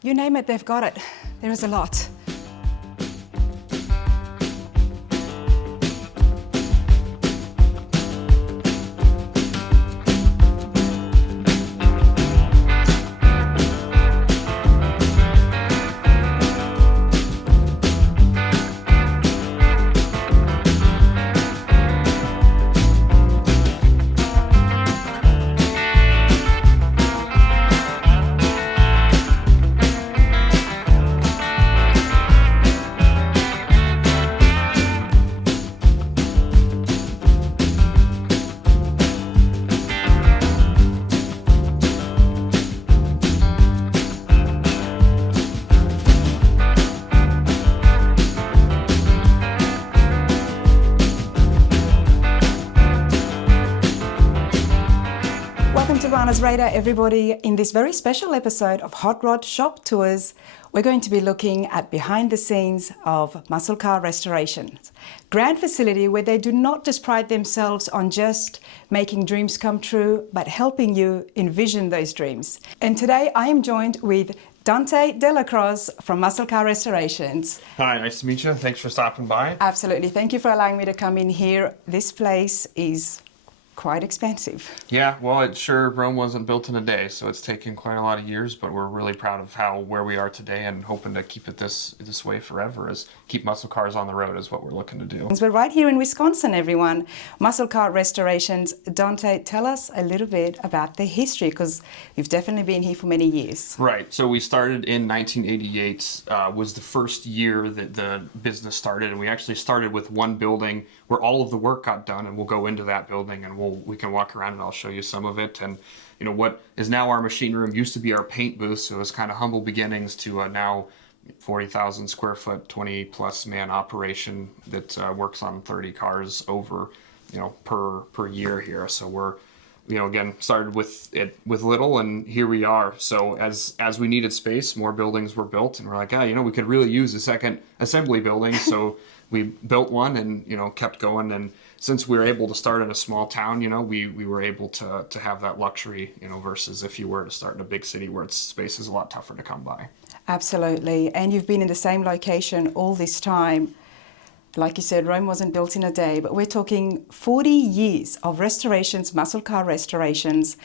You name it, they've got it. There is a lot. Welcome to Rana's Radar, everybody. In this very special episode of Hot Rod Shop Tours, we're going to be looking at behind the scenes of muscle car restorations. Grand facility where they do not just pride themselves on just making dreams come true, but helping you envision those dreams. And today I am joined with Dante Dellacroce from Muscle Car Restorations. Hi, nice to meet you. Thanks for stopping by. Absolutely. Thank you for allowing me to come in here. This place is quite expensive. Yeah, well, Rome wasn't built in a day, so it's taken quite a lot of years, but we're really proud of where we are today and hoping to keep it this way forever, is keep muscle cars on the road is what we're looking to do. We're right here in Wisconsin, everyone. Muscle Car Restorations. Dante, tell us a little bit about the history, because you've definitely been here for many years. Right, so we started in 1988, was the first year that the business started, and we actually started with one building where all of the work got done, and we'll go into that building and we can walk around and I'll show you some of it. And you know, what is now our machine room used to be our paint booth, so it was kind of humble beginnings to now 40,000 square foot, 20 plus man operation that works on 30 cars over, you know, per year here. So we're, you know, again, started with little, and here we are. So as we needed space, more buildings were built, and we're like, you know, we could really use a second assembly building. So we built one and, you know, kept going. And since we were able to start in a small town, you know, we were able to have that luxury, you know, versus if you were to start in a big city where space is a lot tougher to come by. Absolutely. And you've been in the same location all this time. Like you said, Rome wasn't built in a day, but we're talking 40 years of restorations, muscle car restorations,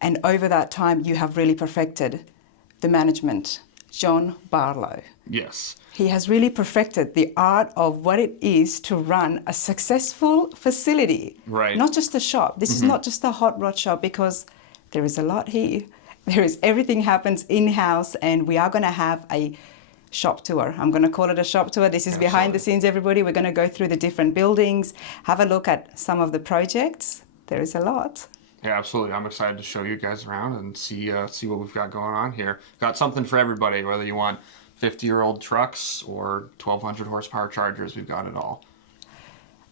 and over that time you have really perfected the management. John Barlow. Yes. He has really perfected the art of what it is to run a successful facility. Right. Not just a shop. This is not just a hot rod shop, because there is a lot here. Everything happens in-house, and we are going to have a shop tour. I'm going to call it a shop tour. This is Absolutely. Behind the scenes, everybody. We're going to go through the different buildings, have a look at some of the projects. There is a lot. Yeah, absolutely. I'm excited to show you guys around and see what we've got going on here. Got something for everybody, whether you want 50-year-old trucks or 1,200 horsepower Chargers, we've got it all.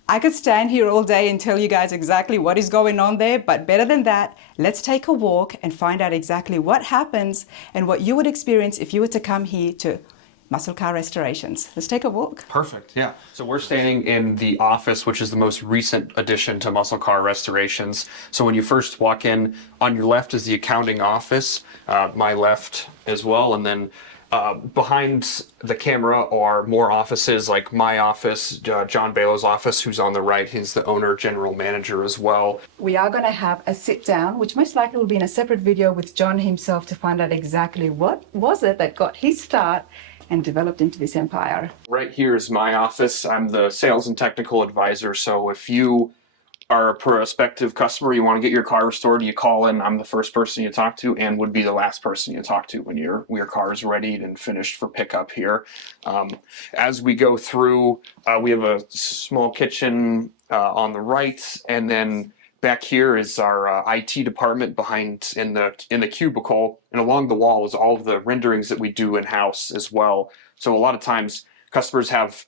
I could stand here all day and tell you guys exactly what is going on there, but better than that, let's take a walk and find out exactly what happens and what you would experience if you were to come here to Muscle Car Restorations. Let's take a walk. Perfect, yeah. So we're standing in the office, which is the most recent addition to Muscle Car Restorations. So when you first walk in, on your left is the accounting office, my left as well, and then behind the camera are more offices, like my office, John Balo's office, who's on the right. He's the owner, general manager as well. We are going to have a sit down, which most likely will be in a separate video with John himself, to find out exactly what was it that got his start and developed into this empire. Right here is my office. I'm the sales and technical advisor. So if you are a prospective customer, you want to get your car restored, you call in. I'm the first person you talk to, and would be the last person you talk to when your car is ready and finished for pickup here. As we go through, we have a small kitchen on the right, and then back here is our IT department behind in the cubicle, and along the wall is all of the renderings that we do in-house as well. So a lot of times customers have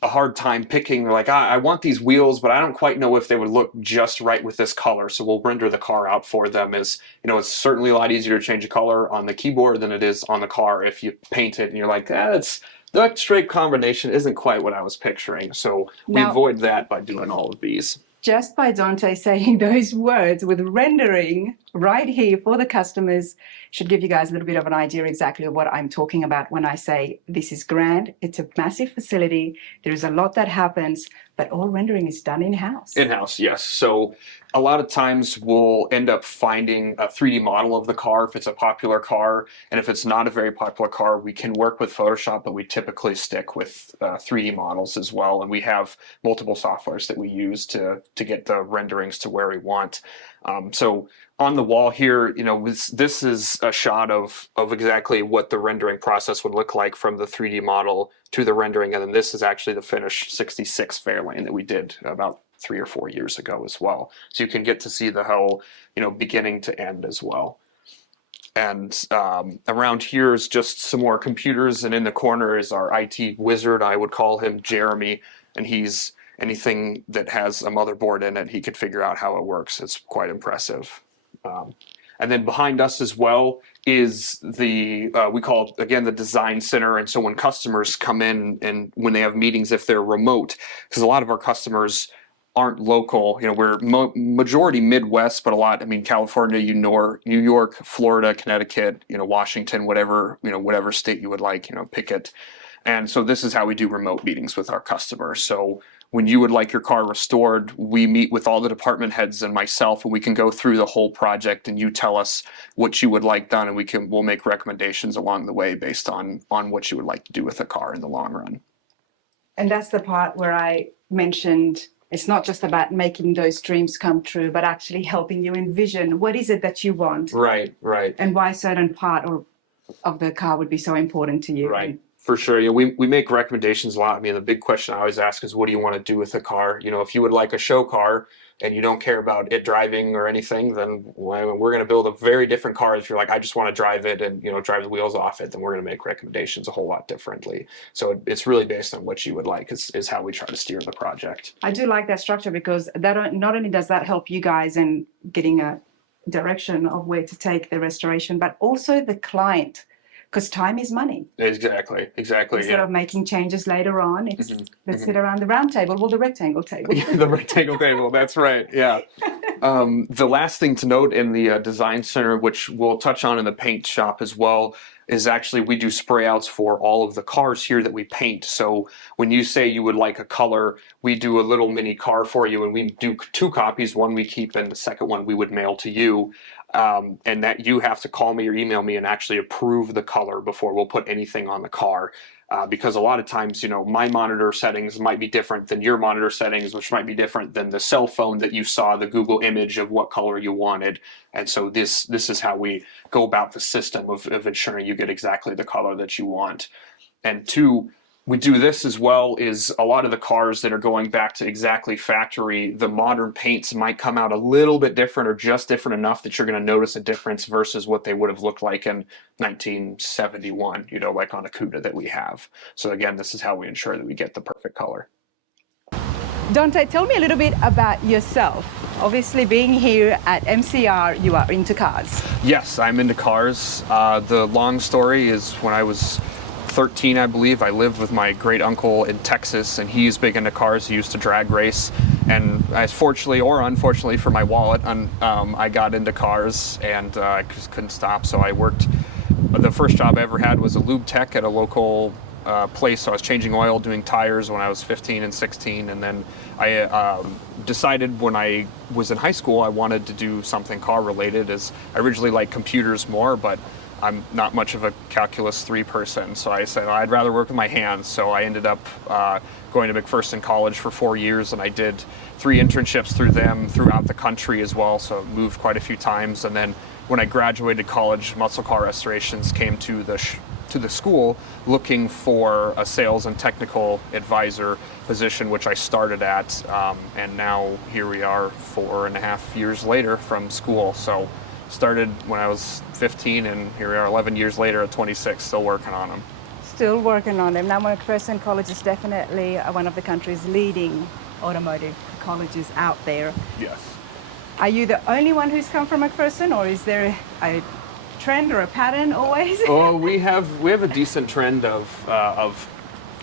a hard time picking. They're like, I want these wheels, but I don't quite know if they would look just right with this color. So we'll render the car out for them. As you know, it's certainly a lot easier to change a color on the keyboard than it is on the car if you paint it and you're like, that straight combination isn't quite what I was picturing. So we avoid that by doing all of these. just by Dante saying those words with rendering right here for the customers should give you guys a little bit of an idea exactly of what I'm talking about when I say this is grand. It's a massive facility. There's a lot that happens, but all rendering is done in-house. In-house, yes. So a lot of times we'll end up finding a 3D model of the car if it's a popular car, and if it's not a very popular car, we can work with Photoshop, but we typically stick with 3D models as well, and we have multiple softwares that we use to get the renderings to where we want. So on the wall here, you know, this is a shot of exactly what the rendering process would look like from the 3D model to the rendering, and then this is actually the finished 66 Fairlane that we did about 3 or 4 years ago as well. So you can get to see the whole, you know, beginning to end as well. And around here is just some more computers, and in the corner is our IT wizard. I would call him Jeremy, and he's anything that has a motherboard in it, he could figure out how it works. It's quite impressive. And then behind us as well is the, we call it, again, the design center. And so when customers come in and when they have meetings, if they're remote, because a lot of our customers aren't local, you know, we're majority Midwest, but a lot, I mean, California, New York, Florida, Connecticut, you know, Washington, whatever, you know, whatever state you would like, you know, pick it. And so this is how we do remote meetings with our customers. So when you would like your car restored, we meet with all the department heads and myself, and we can go through the whole project, and you tell us what you would like done, and we'll make recommendations along the way based on what you would like to do with the car in the long run. And that's the part where I mentioned it's not just about making those dreams come true, but actually helping you envision what is it that you want. Right, right. And why a certain part of the car would be so important to you. Right. For sure. You know, we make recommendations a lot. I mean, the big question I always ask is, what do you want to do with a car? You know, if you would like a show car and you don't care about it driving or anything, then we're going to build a very different car. If you're like, I just want to drive it and, you know, drive the wheels off it, then we're going to make recommendations a whole lot differently. So it's really based on what you would like is how we try to steer the project. I do like that structure, because that not only does that help you guys in getting a direction of where to take the restoration, but also the client. Because time is money. Exactly. Instead of making changes later on, it's let's sit around the round table, well, the rectangle table. The rectangle table, that's right, yeah. The last thing to note in the design center, which we'll touch on in the paint shop as well, is actually we do spray outs for all of the cars here that we paint. So when you say you would like a color, we do a little mini car for you, and we do 2 copies. One we keep, and the second one we would mail to you. And that you have to call me or email me and actually approve the color before we'll put anything on the car. Because a lot of times, you know, my monitor settings might be different than your monitor settings, which might be different than the cell phone that you saw the Google image of what color you wanted. And so this is how we go about the system of ensuring you get exactly the color that you want. And 2, we do this as well is a lot of the cars that are going back to exactly factory, the modern paints might come out a little bit different or just different enough that you're going to notice a difference versus what they would have looked like in 1971, you know, like on a CUDA that we have. So again, this is how we ensure that we get the perfect color. Dante, tell me a little bit about yourself. Obviously, being here at MCR, you are into cars. Yes, I'm into cars. The long story is when I was 13, I believe, I lived with my great uncle in Texas, and he's big into cars. He used to drag race, and as fortunately or unfortunately for my wallet, I got into cars, and I just couldn't stop. So I worked. The first job I ever had was a lube tech at a local place. So I was changing oil, doing tires when I was 15 and 16, and then I decided when I was in high school I wanted to do something car related. As I originally liked computers more, but I'm not much of a calculus 3 person, so I said I'd rather work with my hands. So I ended up going to McPherson College for 4 years, and I did 3 internships through them throughout the country as well, so moved quite a few times. And then when I graduated college, Muscle Car Restorations came to the school looking for a sales and technical advisor position, which I started at, and now here we are 4.5 years later from school. So started when I was 15, and here we are 11 years later at 26, still working on them. Still working on them. Now, McPherson College is definitely one of the country's leading automotive colleges out there. Yes. Are you the only one who's come from McPherson, or is there a trend or a pattern always? Oh, we have a decent trend of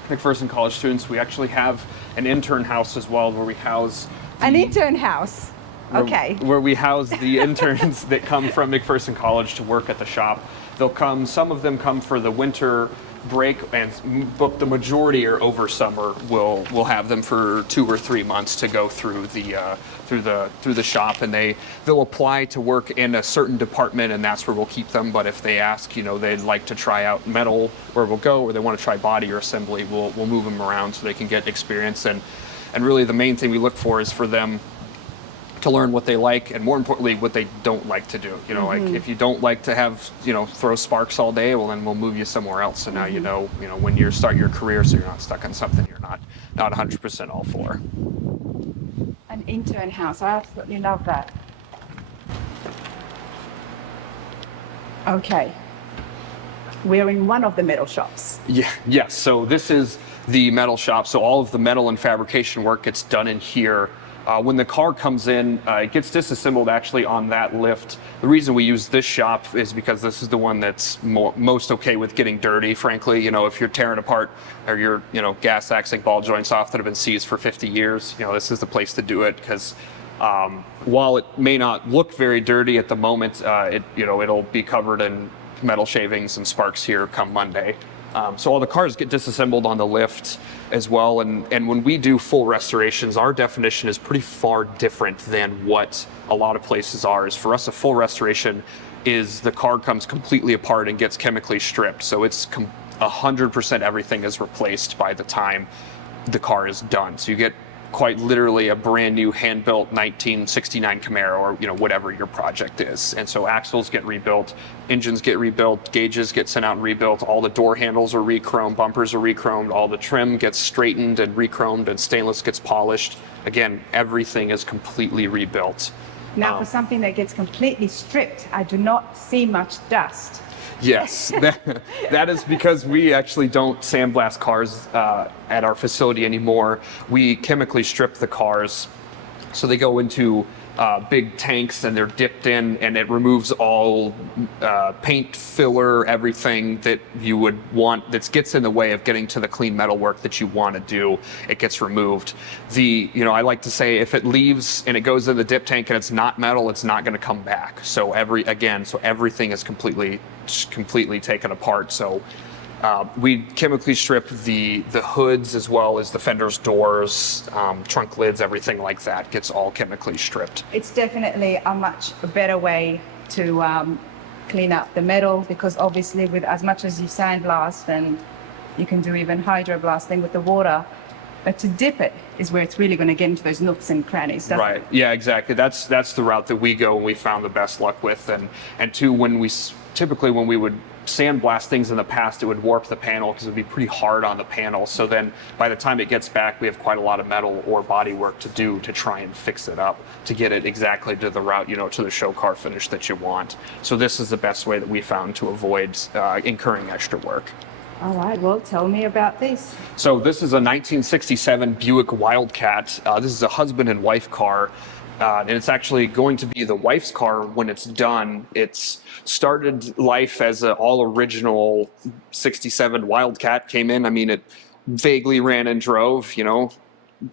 McPherson College students. We actually have an intern house as well, where we house An intern house. Okay. Where we house the interns that come from McPherson College to work at the shop. They'll come, some of them come for the winter break, but the majority are over summer. We'll have them for 2 or 3 months to go through the shop, and they'll apply to work in a certain department, and that's where we'll keep them. But if they ask, they'd like to try out metal, where we'll go, or they want to try body or assembly, we'll move them around so they can get experience. And really the main thing we look for is for them to learn what they like, and more importantly, what they don't like to do. Like if you don't like to have, throw sparks all day, well, then we'll move you somewhere else. So now when you start your career, so you're not stuck on something you're not 100% all for. An intern house. I absolutely love that. Okay. We're in one of the metal shops. Yes. So this is the metal shop. So all of the metal and fabrication work gets done in here. When the car comes in, it gets disassembled actually on that lift. The reason we use this shop is because this is the one that's most okay with getting dirty, frankly. If you're tearing apart or you're, gas axing ball joints off that have been seized for 50 years, this is the place to do it, because while it may not look very dirty at the moment, it'll be covered in metal shavings and sparks here come Monday. So all the cars get disassembled on the lift as well, and when we do full restorations, our definition is pretty far different than what a lot of places are. Is for us, a full restoration is the car comes completely apart and gets chemically stripped. So it's 100% everything is replaced by the time the car is done. So you get quite literally a brand new hand-built 1969 Camaro, or whatever your project is. And so axles get rebuilt, engines get rebuilt, gauges get sent out and rebuilt, all the door handles are re-chromed, bumpers are re-chromed, all the trim gets straightened and re-chromed, and stainless gets polished. Again, everything is completely rebuilt. Now, for something that gets completely stripped, I do not see much dust. Yes, that is because we actually don't sandblast cars at our facility anymore. We chemically strip the cars, so they go into big tanks and they're dipped in, and it removes all paint, filler, everything that you would want that gets in the way of getting to the clean metal work that you want to do. It gets removed. I like to say, if it leaves and it goes in the dip tank and it's not metal, it's not going to come back. So everything is completely taken apart. So we chemically strip the hoods as well as the fenders, doors, trunk lids, everything like that gets all chemically stripped. It's definitely a much better way to clean up the metal, because obviously with as much as you sandblast, and you can do even hydroblasting with the water, but to dip it is where it's really going to get into those nooks and crannies, doesn't it? Yeah, exactly. That's the route that we go and we found the best luck with. And two, when we would sandblast things in the past, it would warp the panel because it would be pretty hard on the panel. So then by the time it gets back, we have quite a lot of metal or body work to do to try and fix it up to get it exactly to the route, to the show car finish that you want. So this is the best way that we found to avoid incurring extra work. All right, well, tell me about this. So this is a 1967 Buick Wildcat. This is a husband and wife car. And it's actually going to be the wife's car when it's done. It's started life as an all-original 67 Wildcat. Came in, it vaguely ran and drove,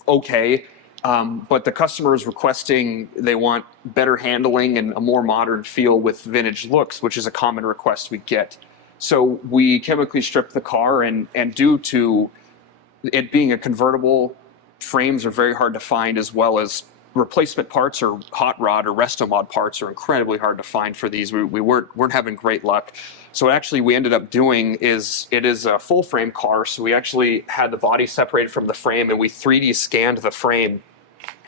okay. But the customer is requesting they want better handling and a more modern feel with vintage looks, which is a common request we get. So we chemically stripped the car, and due to it being a convertible, frames are very hard to find, as well as replacement parts or Hotrod or Restomod parts are incredibly hard to find for these. We weren't having great luck. So actually we ended up doing is, it is a full frame car. So we actually had the body separated from the frame, and we 3D scanned the frame.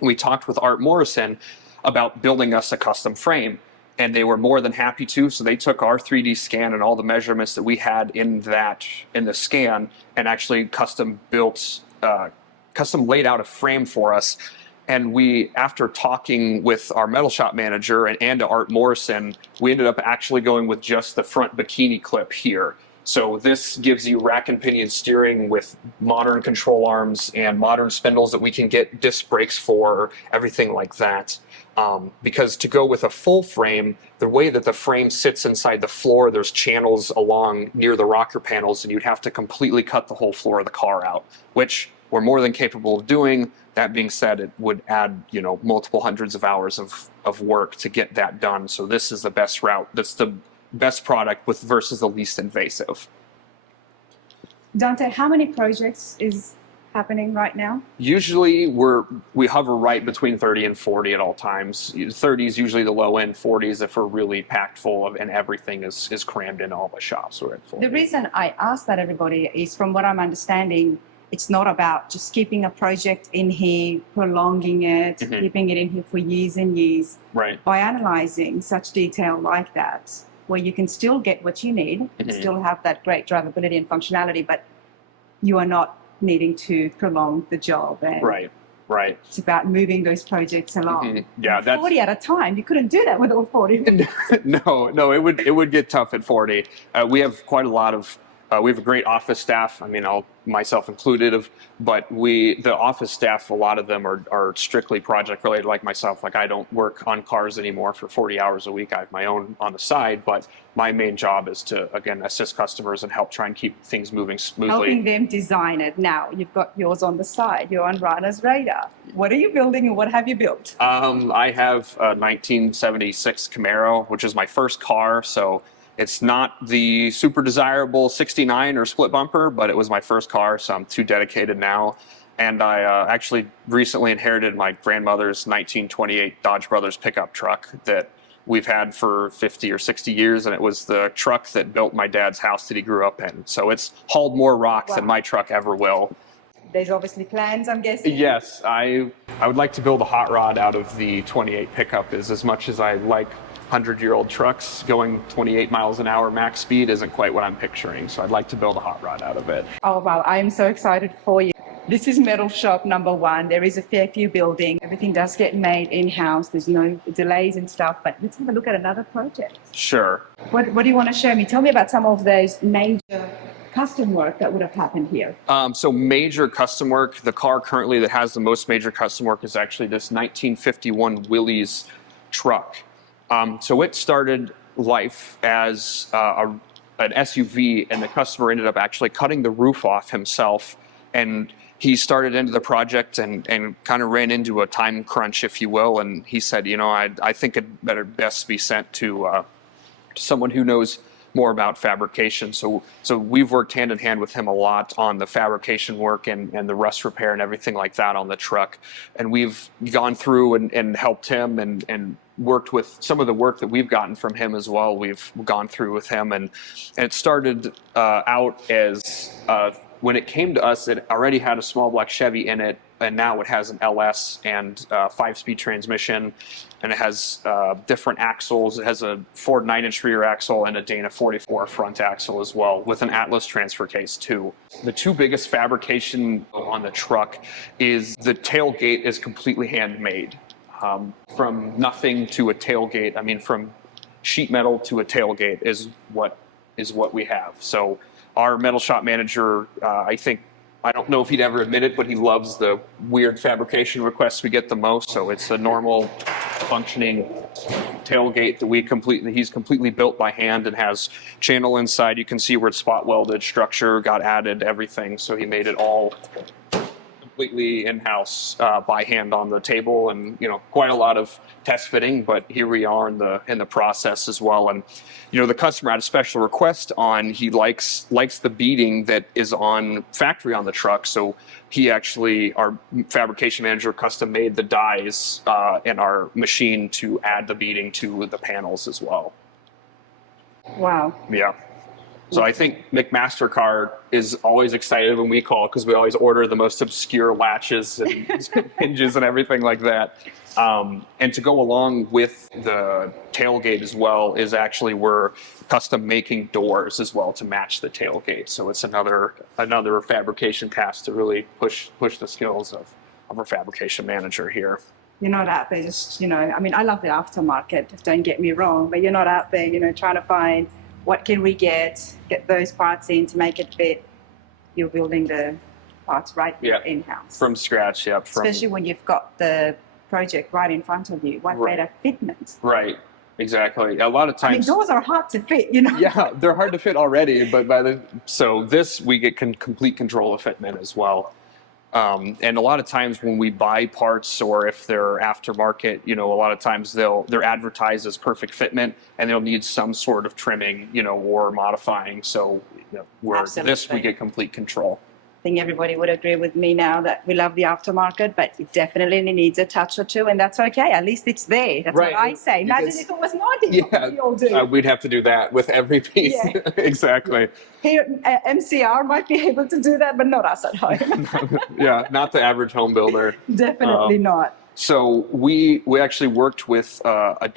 We talked with Art Morrison about building us a custom frame, and they were more than happy to. So they took our 3D scan and all the measurements that we had in the scan, and actually custom laid out a frame for us. And we, after talking with our metal shop manager and Art Morrison, we ended up actually going with just the front bikini clip here. So this gives you rack and pinion steering with modern control arms and modern spindles that we can get disc brakes for, everything like that. Because to go with a full frame, the way that the frame sits inside the floor, there's channels along near the rocker panels, and you'd have to completely cut the whole floor of the car out, which we're more than capable of doing. That being said, it would add, you know, multiple hundreds of hours of work to get that done. So this is the best route. That's the best product with versus the least invasive. Dante, how many projects is happening right now? Usually we hover right between 30 and 40 at all times. 30 is usually the low end, 40s if we're really packed full of and everything is crammed in all the shops. We're at 40. The reason I ask that, everybody, is from what I'm understanding, it's not about just keeping a project in here, prolonging it, keeping it in here for years and years. Right. By analyzing such detail like that, where you can still get what you need, still have that great drivability and functionality, but you are not needing to prolong the job. And right. it's about moving those projects along. Yeah, that's 40 at a time. You couldn't do that with all 40. No, it would get tough at 40. We have quite a lot of. We have a great office staff. I mean, myself included, but the office staff, a lot of them are strictly project related, like myself. Like I don't work on cars anymore for 40 hours a week. I have my own on the side, but my main job is to, again, assist customers and help try and keep things moving smoothly. Helping them design it. Now, you've got yours on the side. You're on Rana's radar. What are you building and what have you built? I have a 1976 Camaro, which is my first car, so it's not the super desirable 69 or split bumper, but it was my first car, so I'm too dedicated now. And I actually recently inherited my grandmother's 1928 Dodge Brothers pickup truck that we've had for 50 or 60 years, and it was the truck that built my dad's house that he grew up in. So it's hauled more rock than my truck ever will. There's obviously plans, I'm guessing. Yes, I would like to build a hot rod out of the 28 pickup. As much as I like 100-year-old trucks, going 28 miles an hour max speed isn't quite what I'm picturing. So I'd like to build a hot rod out of it. Oh, wow. I am so excited for you. This is metal shop number 1. There is a fair few building. Everything does get made in-house. There's no delays and stuff, but let's have a look at another project. Sure. What do you want to show me? Tell me about some of those major custom work that would have happened here. So major custom work, the car currently that has the most major custom work is actually this 1951 Willys truck. So it started life as an SUV, and the customer ended up actually cutting the roof off himself, and he started into the project and kind of ran into a time crunch, if you will, and he said, you know, I think it better best be sent to someone who knows more about fabrication. So we've worked hand in hand with him a lot on the fabrication work and the rust repair and everything like that on the truck. And we've gone through and helped him and worked with some of the work that we've gotten from him as well. We've gone through with him, and it started out as when it came to us, it already had a small block Chevy in it, and now it has an LS and 5-speed transmission, and it has different axles. It has a Ford 9-inch rear axle and a Dana 44 front axle as well, with an Atlas transfer case too. The two biggest fabrication on the truck is the tailgate is completely handmade. From nothing to a tailgate, I mean, from sheet metal to a tailgate is what we have. So our metal shop manager, I don't know if he'd ever admit it, but he loves the weird fabrication requests we get the most. So it's a normal functioning tailgate that he's completely built by hand and has channel inside. You can see where it's spot welded, structure got added, everything. So he made it all completely in-house by hand on the table, and quite a lot of test fitting, but here we are in the process as well. And the customer had a special request on, he likes the beading that is on factory on the truck, so he actually, our fabrication manager, custom made the dies in our machine to add the beading to the panels as well. Wow. Yeah. So I think McMastercard is always excited when we call, because we always order the most obscure latches and hinges and everything like that. And to go along with the tailgate as well is actually we're custom making doors as well to match the tailgate. So it's another fabrication task to really push the skills of our fabrication manager here. You're not out there just, I mean, I love the aftermarket, don't get me wrong, but you're not out there, trying to find what can we get those parts in to make it fit. You're building the parts right in-house. From scratch, yeah. Especially when you've got the project right in front of you. What better fitment? Right, exactly. A lot of times... I mean, doors are hard to fit, Yeah, they're hard to fit already, but so this, we get complete control of fitment as well. And a lot of times when we buy parts or if they're aftermarket, a lot of times they're advertised as perfect fitment and they'll need some sort of trimming, or modifying. So this we get complete control. I think everybody would agree with me now that we love the aftermarket, but it definitely needs a touch or two, and that's okay. At least it's there. That's what I say. Imagine if it was not, we all do. We'd have to do that with every piece. Yeah. Exactly. Here, MCR might be able to do that, but not us at home. Yeah, not the average home builder. Definitely not. So we actually worked with a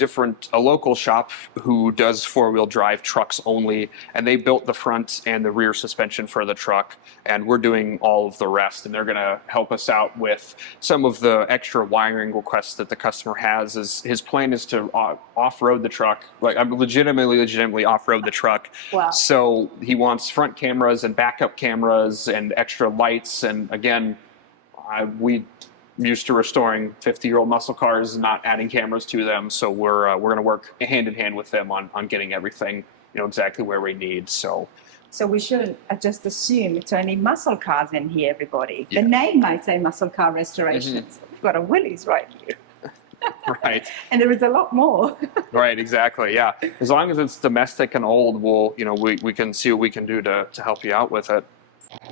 local shop who does four-wheel drive trucks only, and they built the front and the rear suspension for the truck, and we're doing all of the rest, and they're going to help us out with some of the extra wiring requests that the customer has. His plan is to off-road the truck, like legitimately off-road the truck. Wow. So he wants front cameras and backup cameras and extra lights, and again, we used to restoring 50-year-old muscle cars and not adding cameras to them. So we're going to work hand in hand with them on getting everything, exactly where we need. So we shouldn't just assume it's only muscle cars in here, everybody. Yeah. The name might say muscle car restorations. Mm-hmm. We've got a Willys right here. Right. And there is a lot more. Right, exactly. Yeah. As long as it's domestic and old, we can see what we can do to help you out with it.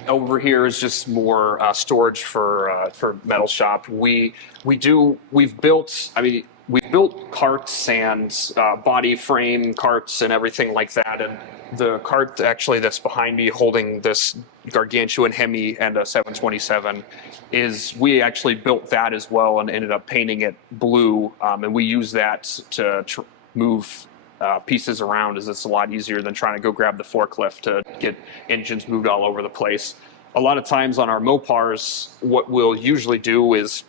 Over here is just more storage for metal shop. We've built carts and body frame carts and everything like that. And the cart actually that's behind me holding this gargantuan Hemi and a 727 we actually built that as well and ended up painting it blue. And we use that to move pieces around, as it's a lot easier than trying to go grab the forklift to get engines moved all over the place. A lot of times on our Mopars, what we'll usually do is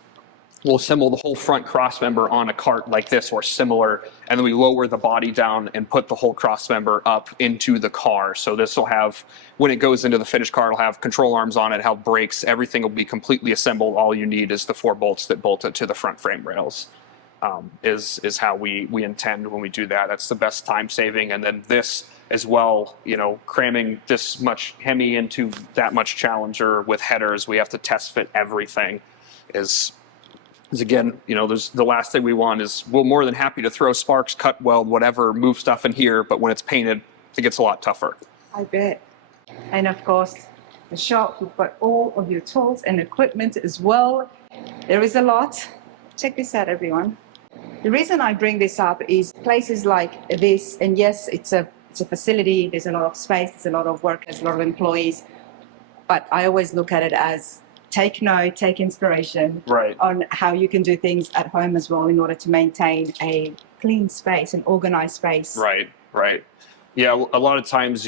we'll assemble the whole front cross member on a cart like this or similar, and then we lower the body down and put the whole cross member up into the car. So this will have, when it goes into the finished car, it'll have control arms on it, have brakes, everything will be completely assembled. All you need is the 4 bolts that bolt it to the front frame rails. Is how we intend when we do that. That's the best time saving. And then this as well, cramming this much Hemi into that much Challenger with headers, we have to test fit everything. Is again, there's the last thing we want is we're more than happy to throw sparks, cut weld, whatever, move stuff in here, but when it's painted, it gets a lot tougher. I bet. And of course, the shop, you've got all of your tools and equipment as well. There is a lot. Check this out, everyone. The reason I bring this up is places like this, and yes, it's a facility, there's a lot of space, there's a lot of workers, a lot of employees, but I always look at it as take note, take inspiration on how you can do things at home as well in order to maintain a clean space, an organized space. Right. Yeah, a lot of times,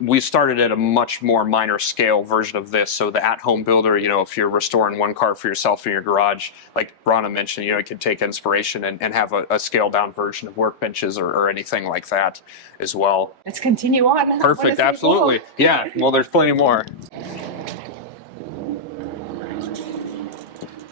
we started at a much more minor scale version of this. So the at-home builder, if you're restoring one car for yourself in your garage, like Rana mentioned, you can take inspiration and have a scaled-down version of workbenches or anything like that as well. Let's continue on. Perfect, absolutely. Yeah, well, there's plenty more.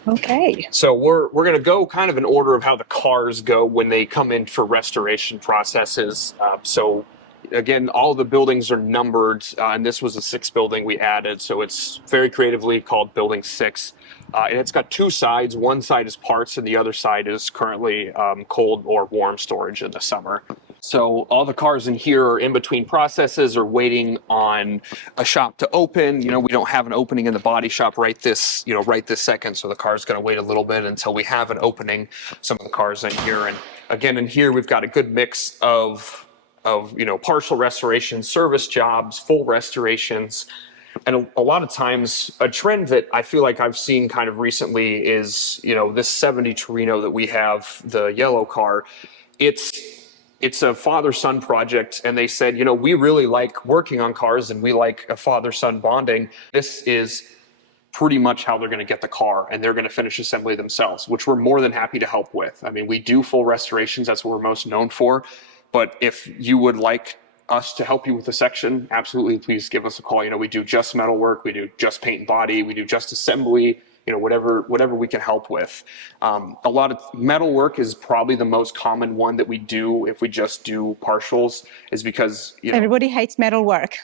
Okay. So we're going to go kind of in order of how the cars go when they come in for restoration processes. So again, all the buildings are numbered, and this was a 6th building we added. So it's very creatively called Building 6. And it's got 2 sides. One side is parts, and the other side is currently cold or warm storage in the summer. So all the cars in here are in between processes or waiting on a shop to open. We don't have an opening in the body shop right this second. So the car's going to wait a little bit until we have an opening. Some of the cars in here, and again in here we've got a good mix of partial restorations, service jobs, full restorations. And a lot of times, a trend that I feel like I've seen kind of recently is, this 70 Torino that we have, the yellow car. It's a father-son project, and they said, we really like working on cars and we like a father-son bonding. This is pretty much how they're going to get the car, and they're going to finish assembly themselves, which we're more than happy to help with. I mean, we do full restorations. That's what we're most known for. But if you would like us to help you with a section, absolutely, please give us a call. We do just metal work, we do just paint and body, we do just assembly, whatever we can help with. A lot of metal work is probably the most common one that we do if we just do partials, is because everybody hates metal work.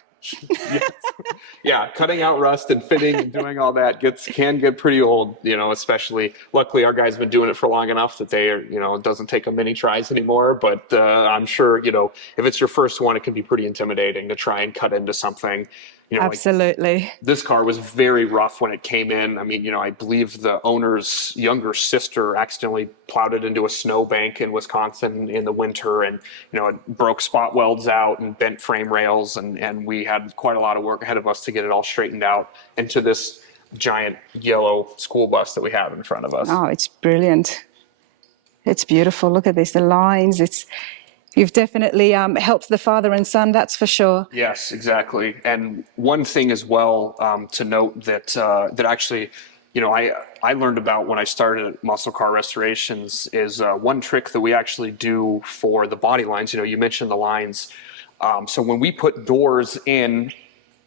Yeah, cutting out rust and fitting and doing all that can get pretty old, especially luckily our guys have been doing it for long enough that they are, it doesn't take them many tries anymore. But I'm sure, if it's your first one, it can be pretty intimidating to try and cut into something, like Absolutely. this car was very rough when it came in. I mean, I believe the owner's younger sister accidentally plowed it into a snowbank in Wisconsin in the winter, and it broke spot welds out and bent frame rails, and we had quite a lot of work ahead of us to get it all straightened out into this giant yellow school bus that we have in front of us. Oh, it's brilliant. It's beautiful. Look at this, the lines. You've definitely helped the father and son, that's for sure. Yes, exactly. And one thing as well to note that actually, I learned about when I started at Muscle Car Restorations is one trick that we actually do for the body lines. You mentioned the lines. So when we put doors in,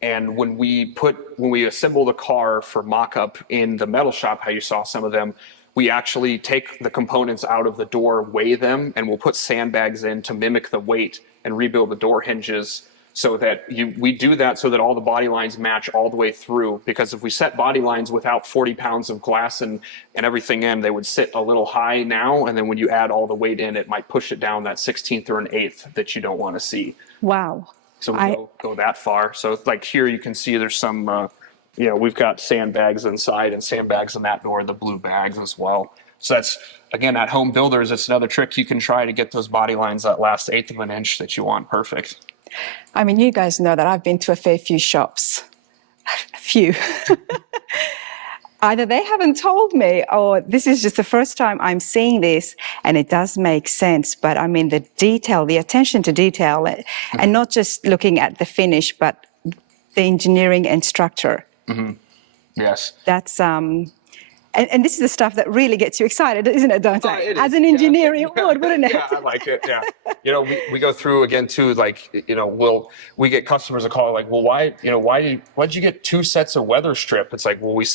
and when we assemble the car for Mockup in the metal shop, how you saw some of them, we actually take the components out of the door, weigh them, and we'll put sandbags in to mimic the weight and rebuild the door hinges so that we do that so that all the body lines match all the way through. Because if we set body lines without 40 pounds of glass and everything in, they would sit a little high now. And then when you add all the weight in, it might push it down that 16th or an eighth that you don't want to see. Wow. So we go that far. So like here you can see there's some, we've got sandbags inside and sandbags in that door, the blue bags as well. So that's, again, at Home Builders, it's another trick you can try to get those body lines that last eighth of an inch that you want perfect. I mean, you guys know that I've been to a fair few shops. A few. Either they haven't told me or this is just the first time I'm seeing this, and it does make sense. But I mean, the detail, the attention to detail, and not just looking at the finish, but the engineering and structure. Mm-hmm. Yes. That's and this is the stuff that really gets you excited, isn't it, Dante? As an engineer, it would, wouldn't it? Yeah, I like it. Yeah. We go through again too, like, we get customers that call like, well, why'd you get two sets of weather strip? It's like, well, we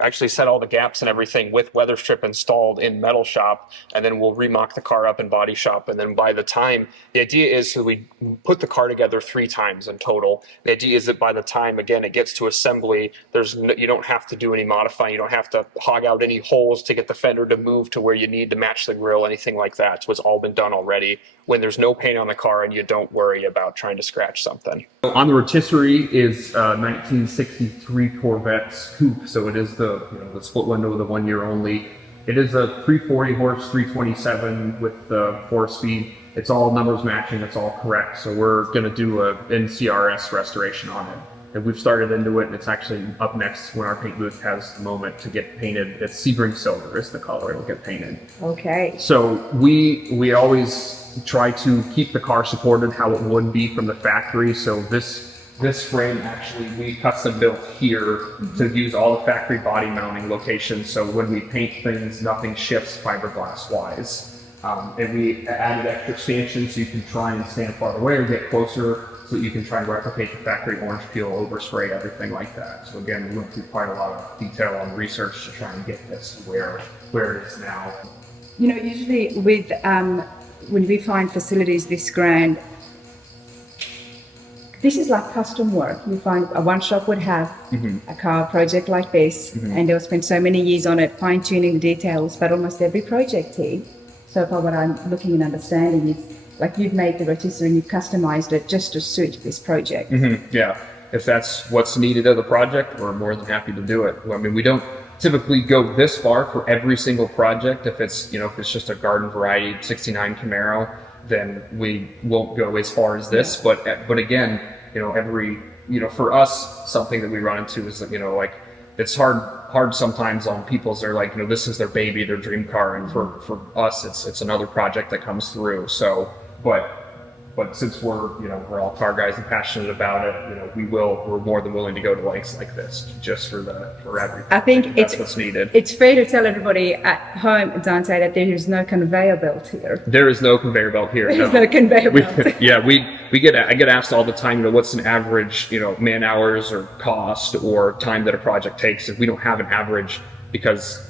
actually set all the gaps and everything with weather strip installed in metal shop, and then we'll remock the car up in body shop. And then by the time, the idea is so we put the car together 3 times in total. The idea is that by the time, again, it gets to assembly, you don't have to do any modifying. You don't have to hog out any holes to get the fender to move to where you need to match the grill, anything like that. So it's all been done already when there's no paint on the car and you don't worry about trying to scratch something. On the rotisserie is 1963 Corvette coupe. So it is the split window, the 1 year only. It is a 340 horse, 327 with the 4-speed. It's all numbers matching. It's all correct. So we're going to do a NCRS restoration on it. And we've started into it, and it's actually up next when our paint booth has the moment to get painted. It's Sebring Silver is the color it'll get painted. Okay. So we always try to keep the car supported how it would be from the factory. So this frame actually we custom built here to use all the factory body mounting locations. So when we paint things, nothing shifts fiberglass wise. And we added extra stanchions so you can try and stand farther away or get closer, so that you can try and replicate the factory orange peel, overspray, everything like that. So again, we went through quite a lot of detail on research to try and get this to where it is now. Usually with when we find facilities this grand, this is like custom work. You find one shop would have a car project like this, and they'll spend so many years on it, fine-tuning the details, but almost every project here, so far what I'm looking and understanding is, like you've made the rotisserie and you've customized it just to suit this project. Yeah, if that's what's needed of the project, we're more than happy to do it. I mean, we don't typically go this far for every single project. If it's just a garden variety 69 Camaro, then we won't go as far as this. But again, for us, something that we run into is like it's hard sometimes on people's. They're like, this is their baby, their dream car, and for us, it's another project that comes through. So. But since we're all car guys and passionate about it, we're more than willing to go to lengths like this just for everything. I think that's what's needed. It's fair to tell everybody at home, Dante, that there is no conveyor belt here. There is no conveyor belt here. There is no conveyor belt. I get asked all the time, what's an average, man hours or cost or time that a project takes. If we don't have an average because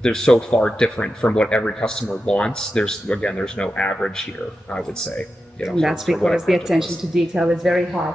they're so far different from what every customer wants. There's no average here, I would say. And that's because the attention to detail is very high.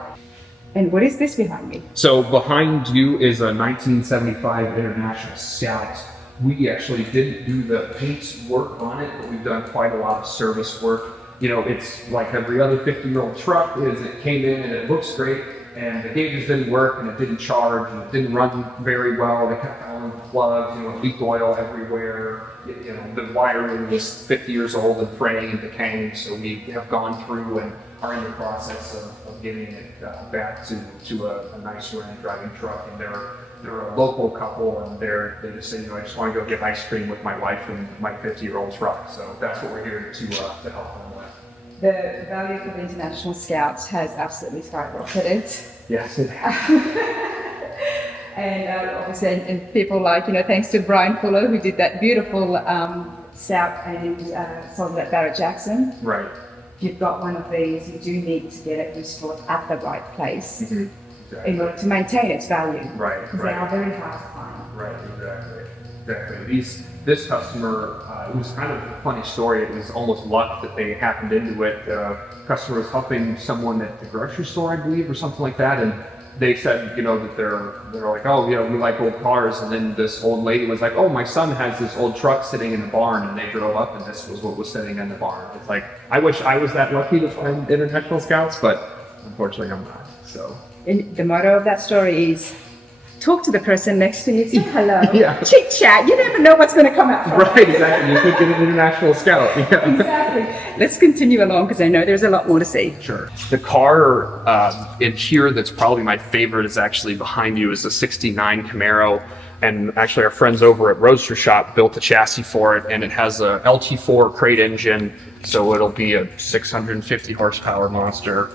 And what is this behind me? So behind you is a 1975 International Scout. We actually didn't do the paint work on it, but we've done quite a lot of service work. You know, it's like every other 50-year-old truck is it came in and it looks great, and the gauges didn't work and it didn't charge and it didn't run very well. They kept fouling plugs, you know, leaked oil everywhere. You know, the wiring was 50 years old and fraying and decaying, so we have gone through and are in the process of getting it back to a nice running driving truck. And they're a local couple, and they just say, you know, I just want to go get ice cream with my wife and my 50-year-old truck. So that's what we're here to help them with. The value for the International Scouts has absolutely skyrocketed. Yes, it has. And obviously, and people like, you know, thanks to Brian Fuller, who did that beautiful Scout and sold at Barrett Jackson. Right. If you've got one of these, you do need to get it restored at the right place Exactly. in order to maintain its value. Right. Because they are very hard to find. Right, exactly. This customer, it was kind of a funny story. It was almost luck that they happened into it. Customer was helping someone at the grocery store, I believe, or something like that, and they said, you know, that they're like, oh, you know, we like old cars. And then this old lady was like, oh, my son has this old truck sitting in the barn, and they drove up, and this was what was sitting in the barn. It's like, I wish I was that lucky to find International Scouts, but unfortunately I'm not. So. And the motto of that story is, talk to the person next to you, say hello, Yeah. chit chat. You never know what's going to come out from it. Right, exactly. You could get an International Scout. Yeah. Exactly. Let's continue along because I know there's a lot more to see. Sure. The car in here that's probably my favorite is actually behind you is a 69 Camaro. And actually our friends over at Roadster Shop built the chassis for it, and it has a LT4 crate engine, so it'll be a 650 horsepower monster.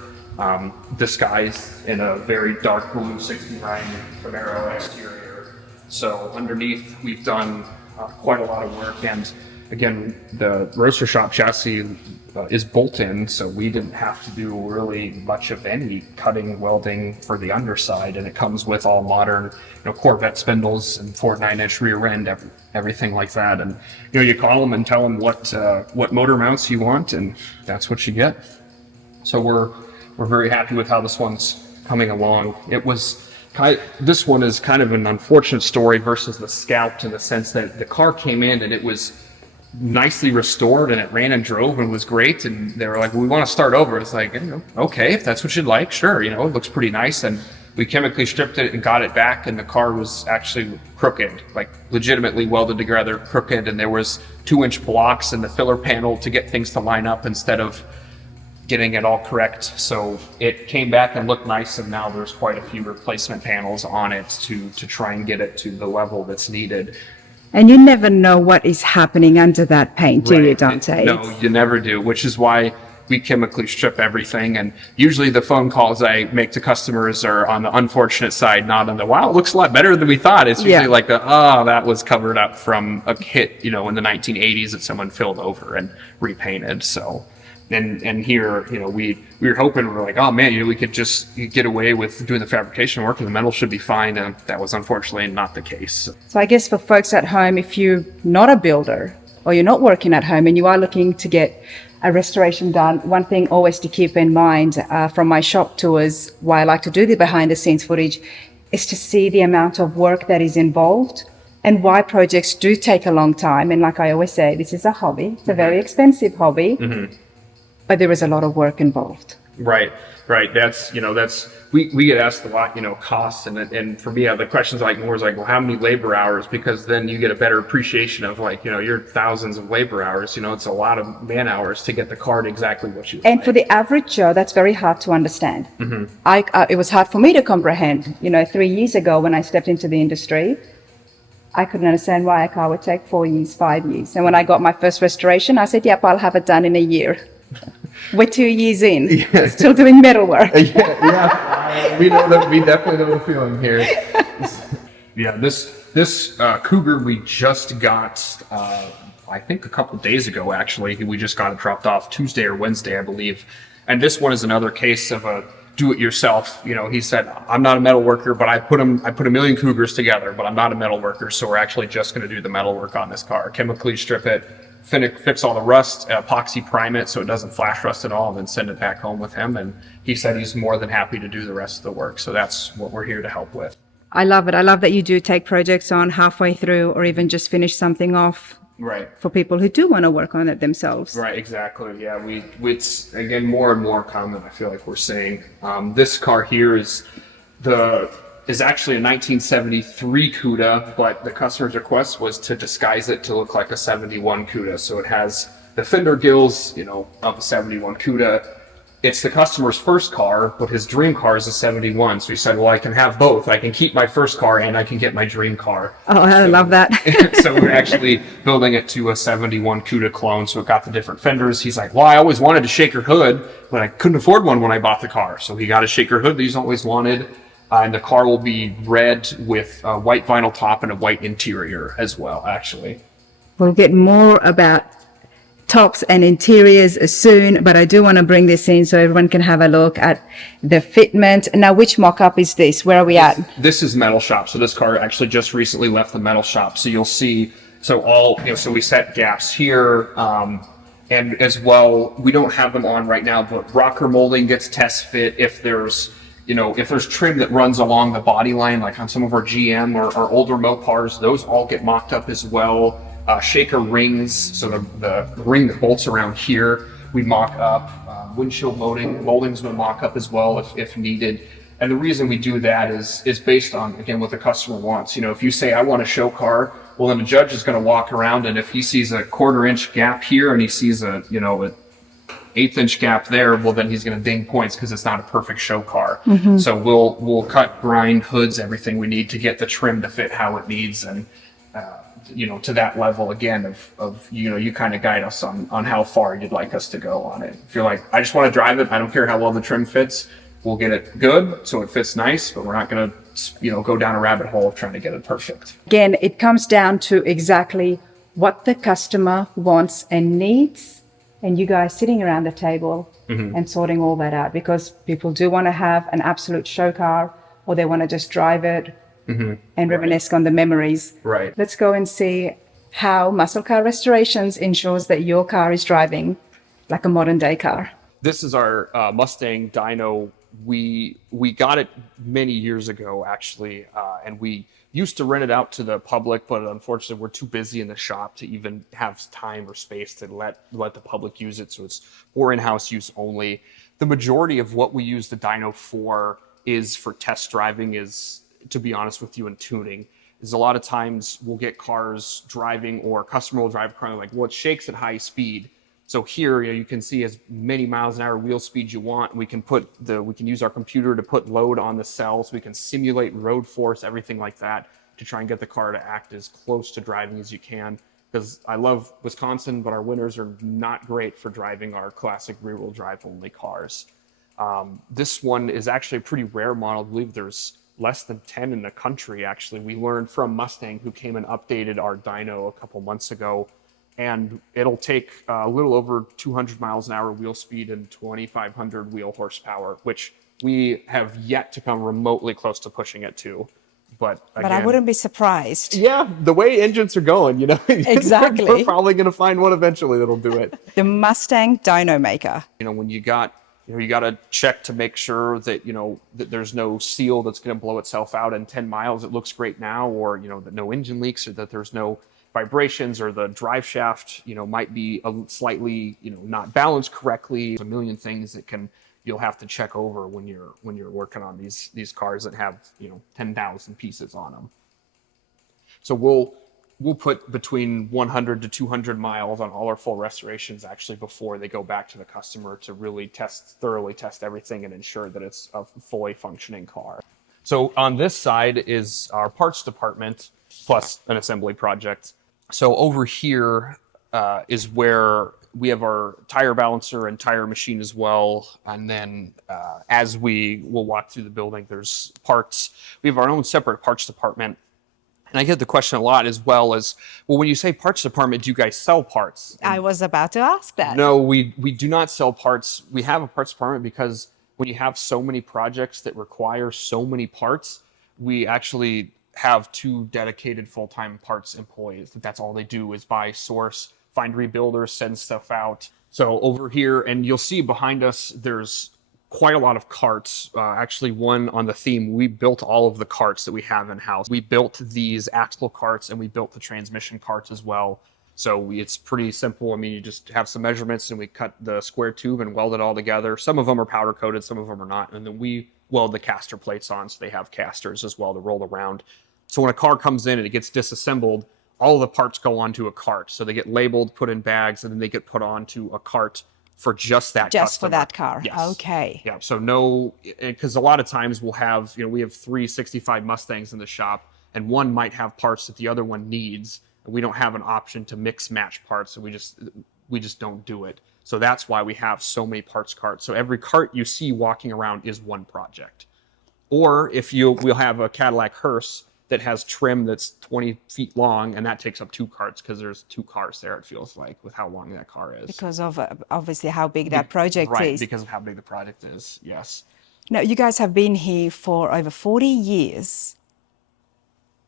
Disguised in a very dark blue 69 Camaro exterior. So underneath we've done quite a lot of work, and again the Roadster Shop chassis is bolt-in, so we didn't have to do really much of any cutting, welding for the underside, and it comes with all modern, you know, Corvette spindles and 4.9-inch rear end, everything like that. And you know, you call them and tell them what motor mounts you want, and that's what you get. So we're very happy with how this one's coming along. This one is kind of an unfortunate story versus the Scout, in the sense that the car came in and it was nicely restored and it ran and drove and was great, and they were like, we want to start over. It's like, you know, okay, if that's what you'd like, sure, you know, it looks pretty nice. And we chemically stripped it and got it back, and the car was actually crooked, like legitimately welded together crooked, and there was 2-inch blocks in the filler panel to get things to line up instead of getting it all correct. So it came back and looked nice, and now there's quite a few replacement panels on it to try and get it to the level that's needed. And you never know what is happening under that paint, do you, Dante? No, you never do, which is why we chemically strip everything. And usually the phone calls I make to customers are on the unfortunate side, not on the, wow, it looks a lot better than we thought. It's usually like the, oh, that was covered up from a kit, you know, in the 1980s that someone filled over and repainted. So. And here, you know, we were hoping, we were like, oh man, you know, we could just get away with doing the fabrication work and the metal should be fine. And that was unfortunately not the case. So I guess for folks at home, if you're not a builder or you're not working at home and you are looking to get a restoration done, one thing always to keep in mind from my shop tours, why I like to do the behind the scenes footage, is to see the amount of work that is involved and why projects do take a long time. And like I always say, this is a hobby. It's a very expensive hobby. Mm-hmm. But there is a lot of work involved. Right. That's, you know, we get asked a lot, you know, costs. And for me, the questions like more is like, well, how many labor hours? Because then you get a better appreciation of, like, you know, your thousands of labor hours. You know, it's a lot of man hours to get the car to exactly what you And like. for the average Joe, that's very hard to understand. Mm-hmm. It was hard for me to comprehend. You know, 3 years ago when I stepped into the industry, I couldn't understand why a car would take 4 years, 5 years. And when I got my first restoration, I said, yep, I'll have it done in a year. We're 2 years in, still doing metal work. We know that. We definitely know the feeling here. Yeah, this Cougar we just got, I think a couple of days ago. Actually, we just got it dropped off Tuesday or Wednesday, I believe. And this one is another case of a do-it-yourself. You know, he said, I'm not a metal worker, but I put a million Cougars together, but I'm not a metal worker, so we're actually just going to do the metal work on this car, chemically strip it, fix all the rust, epoxy prime it so it doesn't flash rust at all, and then send it back home with him. And he said he's more than happy to do the rest of the work. So that's what we're here to help with. I love it. I love that you do take projects on halfway through or even just finish something off. Right. For people who do want to work on it themselves. Right, exactly. Yeah, it's again more and more common. I feel like we're saying this car here is actually a 1973 Cuda, but the customer's request was to disguise it to look like a 71 Cuda. So it has the fender gills, of a 71 Cuda. It's the customer's first car, but his dream car is a 71. So he said, well, I can have both. I can keep my first car and I can get my dream car. Oh, I love that. So we're actually building it to a 71 Cuda clone. So it got the different fenders. He's like, well, I always wanted a shaker hood, but I couldn't afford one when I bought the car. So he got a shaker hood that he's always wanted. And the car will be red with a white vinyl top and a white interior as well, actually. We'll get more about tops and interiors soon, but I do want to bring this in so everyone can have a look at the fitment. Now, which mock-up is this? Where are we at? This is metal shop. So this car actually just recently left the metal shop. So you'll see, so we set gaps here, and as well, we don't have them on right now, but rocker molding gets test fit if there's trim that runs along the body line, like on some of our GM or our older Mopars, those all get mocked up as well. Shaker rings, so the ring that bolts around here, we mock up. Windshield moldings will mock up as well if needed. And the reason we do that is based on, again, what the customer wants. If you say, I want a show car, well, then the judge is going to walk around, and if he sees a 1/4 inch gap here and he sees an 1/8 inch gap there, well, then he's going to ding points because it's not a perfect show car. Mm-hmm. So we'll cut, grind, hoods, everything we need to get the trim to fit how it needs, and to that level again of you kind of guide us on how far you'd like us to go on it. If you're like, I just want to drive it, I don't care how well the trim fits, we'll get it good so it fits nice, but we're not going to go down a rabbit hole of trying to get it perfect. Again, it comes down to exactly what the customer wants and needs, and you guys sitting around the table mm-hmm. and sorting all that out, because people do want to have an absolute show car, or they want to just drive it mm-hmm. and reminisce on the memories. Right. Let's go and see how Muscle Car Restorations ensures that your car is driving like a modern day car. This is our Mustang Dyno. We got it many years ago, actually, and we used to rent it out to the public, but unfortunately we're too busy in the shop to even have time or space to let the public use it, so it's for in-house use only. The majority of what we use the Dyno for is for test driving, is, to be honest with you, and tuning. Is a lot of times we'll get cars driving, or a customer will drive a car like, well, it shakes at high speed. So here, you can see as many miles an hour wheel speed you want. We can use our computer to put load on the cell, so we can simulate road force, everything like that, to try and get the car to act as close to driving as you can. Because I love Wisconsin, but our winters are not great for driving our classic rear-wheel drive only cars. This one is actually a pretty rare model. I believe there's less than 10 in the country, actually. We learned from Mustang, who came and updated our Dyno a couple months ago. And it'll take a little over 200 miles an hour wheel speed and 2,500 wheel horsepower, which we have yet to come remotely close to pushing it to. But again, I wouldn't be surprised. Yeah, the way engines are going, Exactly. We're probably going to find one eventually that'll do it. The Mustang Dyno Maker. When you got to check to make sure that, that there's no seal that's going to blow itself out in 10 miles. It looks great now, or, that no engine leaks, or that there's no vibrations, or the drive shaft, might be slightly, not balanced correctly. There's a million things that you'll have to check over when you're working on these cars that have, 10,000 pieces on them. So we'll put between 100 to 200 miles on all our full restorations, actually, before they go back to the customer to really thoroughly test everything and ensure that it's a fully functioning car. So on this side is our parts department plus an assembly project. So over here is where we have our tire balancer and tire machine as well. And then as we will walk through the building, there's parts. We have our own separate parts department. And I get the question a lot, as well as, well, when you say parts department, do you guys sell parts? I was about to ask that. No, we do not sell parts. We have a parts department because when you have so many projects that require so many parts, we actually have 2 dedicated full-time parts employees. That's all they do, is buy, source, find rebuilders, send stuff out. So over here, and you'll see behind us, there's quite a lot of carts. Actually, one on the theme, we built all of the carts that we have in-house. We built these axle carts and we built the transmission carts as well. So it's pretty simple. I mean, you just have some measurements and we cut the square tube and weld it all together. Some of them are powder coated, some of them are not. And then we weld the caster plates on, so they have casters as well to roll around. So when a car comes in and it gets disassembled, all of the parts go onto a cart. So they get labeled, put in bags, and then they get put onto a cart for just that Just customer. for that car. Yes. Okay. Yeah. So no, because a lot of times we'll have, we have 365 Mustangs in the shop, and one might have parts that the other one needs, and we don't have an option to mix match parts, so we just don't do it. So that's why we have so many parts carts. So every cart you see walking around is one project. Or if we'll have a Cadillac hearse that has trim that's 20 feet long, and that takes up 2 carts because there's 2 cars there, it feels like, with how long that car is. Because of obviously how big that project right, is. because of how big the project is, yes. Now, you guys have been here for over 40 years.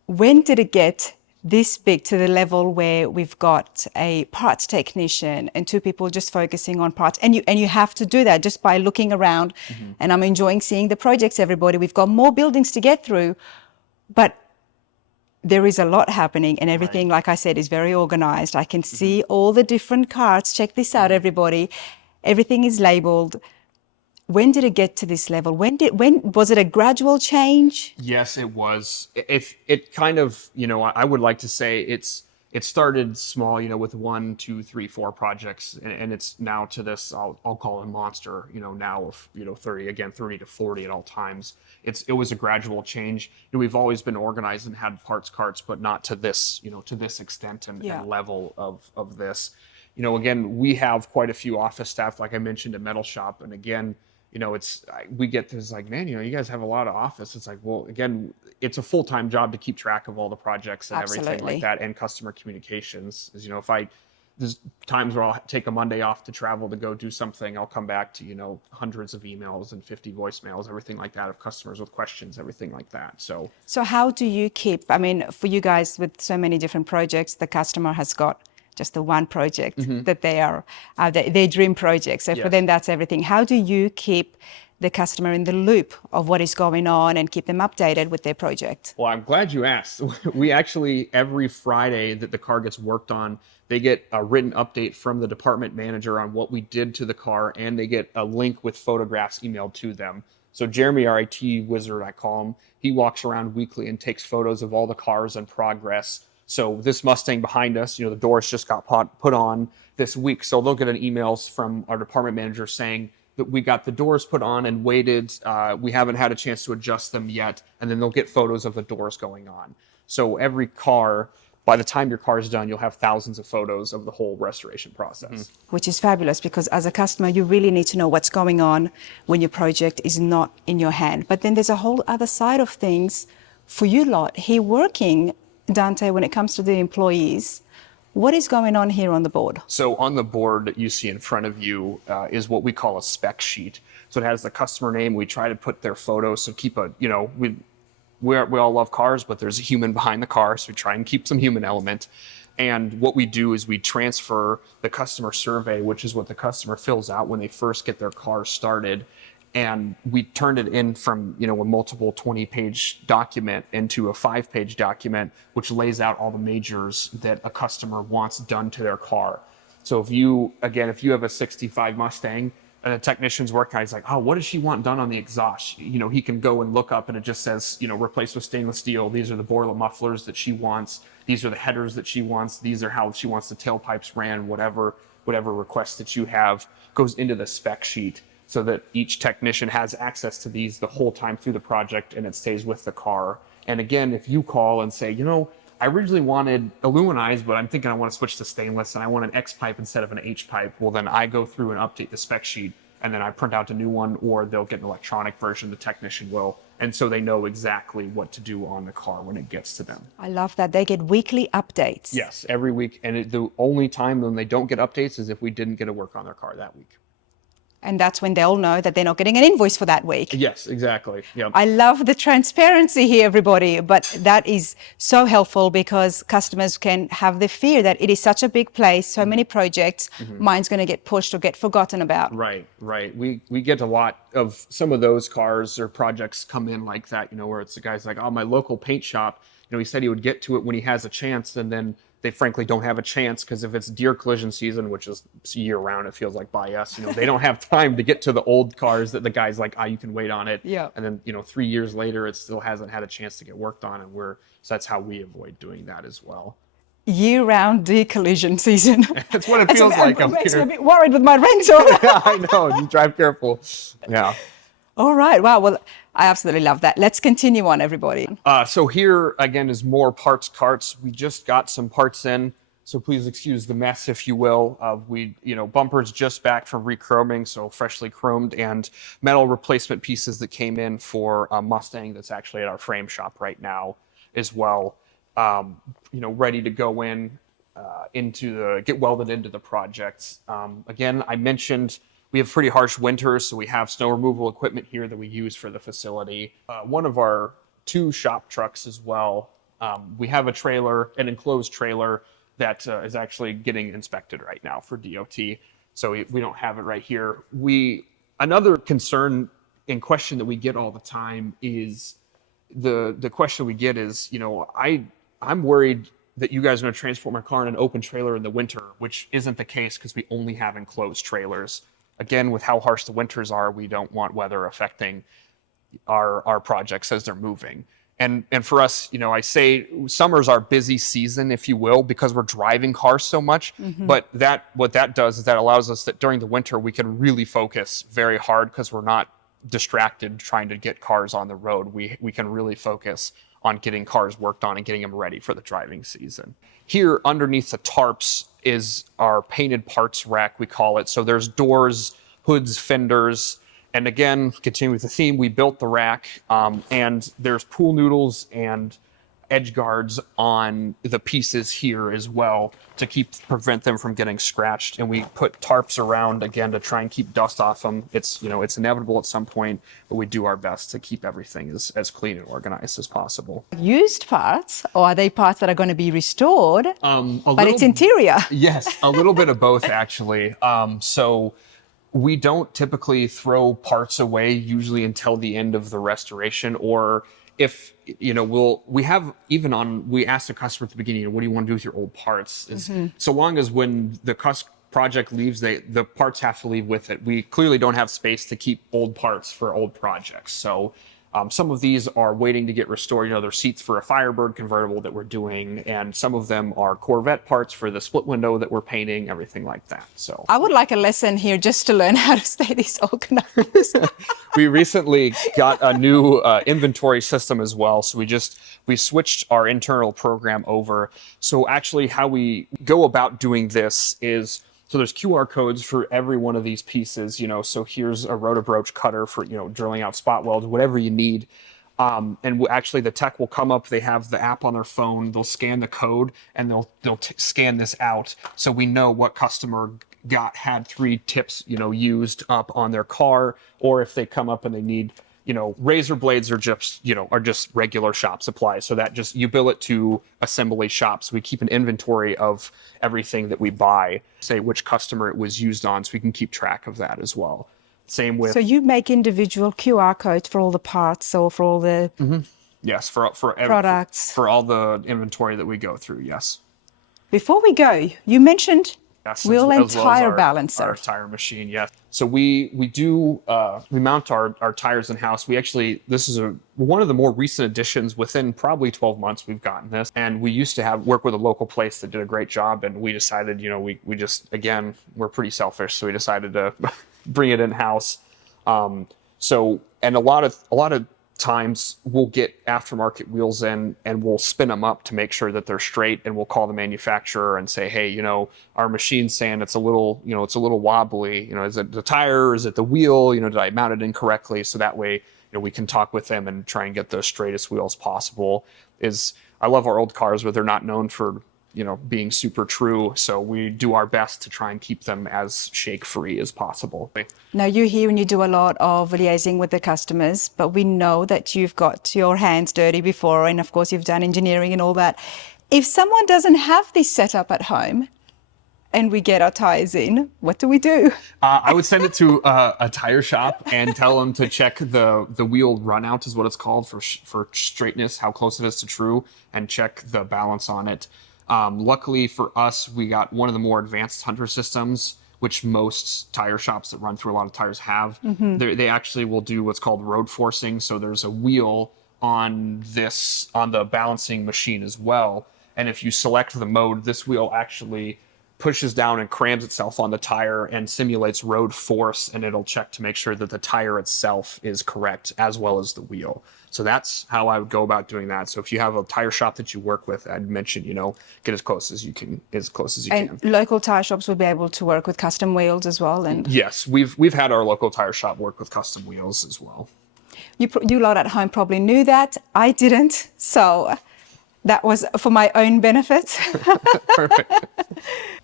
When did it get this big to the level where we've got a parts technician and 2 people just focusing on parts? And you have to do that just by looking around. Mm-hmm. And I'm enjoying seeing the projects, everybody. We've got more buildings to get through, but there is a lot happening, and everything, right, like I said, is very organized. I can see all the different carts. Check this out, everybody. Everything is labeled. When did it get to this level? When was it a gradual change? Yes, it was. It kind of, I would like to say it started small, with 1, 2, 3, 4 projects, and it's now to this, I'll call it a monster, now of, 30 to 40 at all times. It was a gradual change. We've always been organized and had parts carts, but not to this, to this extent and level of this. Again, we have quite a few office staff, like I mentioned, a metal shop. And again, we get this like, man, you guys have a lot of office. It's like, well, again, it's a full-time job to keep track of all the projects and everything like that, and customer communications. As there's times where I'll take a Monday off to travel to go do something. I'll come back to, hundreds of emails and 50 voicemails, everything like that, of customers with questions, everything like that. So how do you keep, for you guys with so many different projects, the customer has got just the one project that they are, their dream project. So for them, that's everything. How do you keep the customer in the loop of what is going on and keep them updated with their project? Well, I'm glad you asked. We actually, every Friday that the car gets worked on, they get a written update from the department manager on what we did to the car, and they get a link with photographs emailed to them. So Jeremy, our IT wizard, I call him, he walks around weekly and takes photos of all the cars in progress. So this Mustang behind us, the doors just got put on this week. So they'll get an emails from our department manager saying that we got the doors put on and waited. We haven't had a chance to adjust them yet. And then they'll get photos of the doors going on. So every car, by the time your car is done, you'll have thousands of photos of the whole restoration process. Which is fabulous, because as a customer, you really need to know what's going on when your project is not in your hand. But then there's a whole other side of things for you lot here working, Dante, when it comes to the employees. What is going on here on the board? So on the board that you see in front of you is what we call a spec sheet. So it has the customer name. We try to put their photos. So keep we all love cars, but there's a human behind the car. So we try and keep some human element. And what we do is we transfer the customer survey, which is what the customer fills out when they first get their car started. And we turned it in from, a multiple 20-page document into a 5-page document, which lays out all the majors that a customer wants done to their car. So if you have a 65 Mustang and a technician's working on it, he's like, oh, what does she want done on the exhaust? He can go and look up and it just says, replace with stainless steel. These are the boiler mufflers that she wants. These are the headers that she wants. These are how she wants the tailpipes ran, whatever request that you have goes into the spec sheet, so that each technician has access to these the whole time through the project, and it stays with the car. And again, if you call and say, I originally wanted aluminized, but I'm thinking I want to switch to stainless and I want an X pipe instead of an H pipe, well, then I go through and update the spec sheet, and then I print out a new one, or they'll get an electronic version, the technician will. And so they know exactly what to do on the car when it gets to them. I love that. They get weekly updates. Yes, every week. And the only time when they don't get updates is if we didn't get to work on their car that week. And that's when they'll know that they're not getting an invoice for that week. Yes, exactly. Yep. I love the transparency here, everybody, but that is so helpful because customers can have the fear that it is such a big place, so many projects, mine's going to get pushed or get forgotten about. Right, right. We get a lot of some of those cars or projects come in like that, where it's the guy's like, oh, my local paint shop, he said he would get to it when he has a chance, and then they frankly don't have a chance because if it's deer collision season, which is year round, it feels like by us, they don't have time to get to the old cars that the guy's like, you can wait on it. Yeah. And then, 3 years later, it still hasn't had a chance to get worked on. And so that's how we avoid doing that as well. Year-round deer collision season. That's what it feels like up makes here. me a bit worried with my rental. Yeah, I know. You drive careful. Yeah. All right. Wow. Well, I absolutely love that. Let's continue on, everybody. So here, again, is more parts carts. We just got some parts in, so please excuse the mess, if you will. Bumpers just back from re-chroming, so freshly chromed, and metal replacement pieces that came in for a Mustang that's actually at our frame shop right now as well. Ready to go in get welded into the projects. Again, I mentioned we have pretty harsh winters, so we have snow removal equipment here that we use for the facility. One of our 2 shop trucks as well. We have an enclosed trailer that is actually getting inspected right now for DOT. So we don't have it right here. Another concern and question that we get all the time is the question we get is, I'm worried that you guys are going to transport my car in an open trailer in the winter, which isn't the case because we only have enclosed trailers. Again, with how harsh the winters are, we don't want weather affecting our projects as they're moving. And for us, I say summer's our busy season, if you will, because we're driving cars so much. But what that does is that allows us that during the winter, we can really focus very hard because we're not distracted trying to get cars on the road. We can really focus on getting cars worked on and getting them ready for the driving season. Here underneath the tarps is our painted parts rack, we call it. So there's doors, hoods, fenders, and again, continuing with the theme, we built the rack, and there's pool noodles and edge guards on the pieces here as well to prevent them from getting scratched. And we put tarps around again to try and keep dust off them. It's inevitable at some point, but we do our best to keep everything as clean and organized as possible. Used parts, or are they parts that are going to be restored? But it's interior. Yes, a little bit of both actually. So we don't typically throw parts away usually until the end of the restoration, or if we ask the customer at the beginning, what do you want to do with your old parts? So long as when the project leaves, the parts have to leave with it. We clearly don't have space to keep old parts for old projects. So some of these are waiting to get restored. They're seats for a Firebird convertible that we're doing, and some of them are Corvette parts for the split window that we're painting, everything like that. So I would like a lesson here just to learn how to stay this organized. We recently got a new inventory system as well. So we switched our internal program over. So actually how we go about doing this is, so there's QR codes for every one of these pieces, so here's a rotobroach cutter for, drilling out spot welds, whatever you need. And actually the tech will come up, they have the app on their phone, they'll scan the code and they'll scan this out. So we know what customer had 3 tips, used up on their car, or if they come up and they need, razor blades are just regular shop supplies. So that you bill it to assembly shops. We keep an inventory of everything that we buy, say which customer it was used on, so we can keep track of that as well. Same with. So you make individual QR codes for all the parts, or for all the yes, for products, for all the inventory that we go through. Yes. Before we go, you mentioned wheel and tire our balancer. Our tire machine, yes. So we mount our tires in house. This is one of the more recent additions. Within probably 12 months, we've gotten this, and we used to work with a local place that did a great job, and we decided, we just, again, we're pretty selfish, so we decided to bring it in house. And a lot of times we'll get aftermarket wheels in and we'll spin them up to make sure that they're straight, and we'll call the manufacturer and say, hey, our machine's saying it's a little wobbly, is it the tire, is it the wheel, did I mount it incorrectly? So that way, we can talk with them and try and get the straightest wheels possible. I love our old cars, but they're not known for being super true. So we do our best to try and keep them as shake-free as possible. Now, you hear and you do a lot of liaising with the customers, but we know that you've got your hands dirty before, and of course you've done engineering and all that. If someone doesn't have this setup at home and we get our tires in, what do we do? I would send it to a tire shop and tell them to check the wheel runout, is what it's called, for straightness, how close it is to true, and check the balance on it. Luckily for us, we got one of the more advanced Hunter systems, which most tire shops that run through a lot of tires have. They actually will do what's called road forcing. So there's a wheel on the balancing machine as well. And if you select the mode, this wheel actually pushes down and crams itself on the tire and simulates road force, and it'll check to make sure that the tire itself is correct as well as the wheel. So that's how I would go about doing that. So if you have a tire shop that you work with, I'd mention, get as close as you can. And local tire shops will be able to work with custom wheels as well. And yes, we've had our local tire shop work with custom wheels as well. You lot at home probably knew that. I didn't. So that was for my own benefit. Perfect.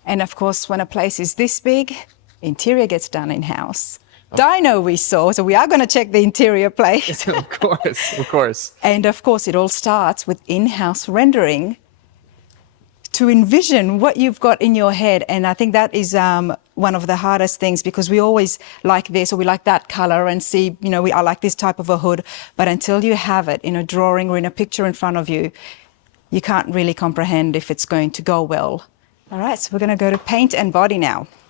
And of course, when a place is this big, interior gets done in-house. Dyno we saw, so we are going to check the interior place. Of course. And of course, it all starts with in-house rendering to envision what you've got in your head. And I think that is one of the hardest things, because we always like this or we like that color and see, I like this type of a hood. But until you have it in a drawing or in a picture in front of you, you can't really comprehend if it's going to go well. All right, so we're going to go to paint and body now.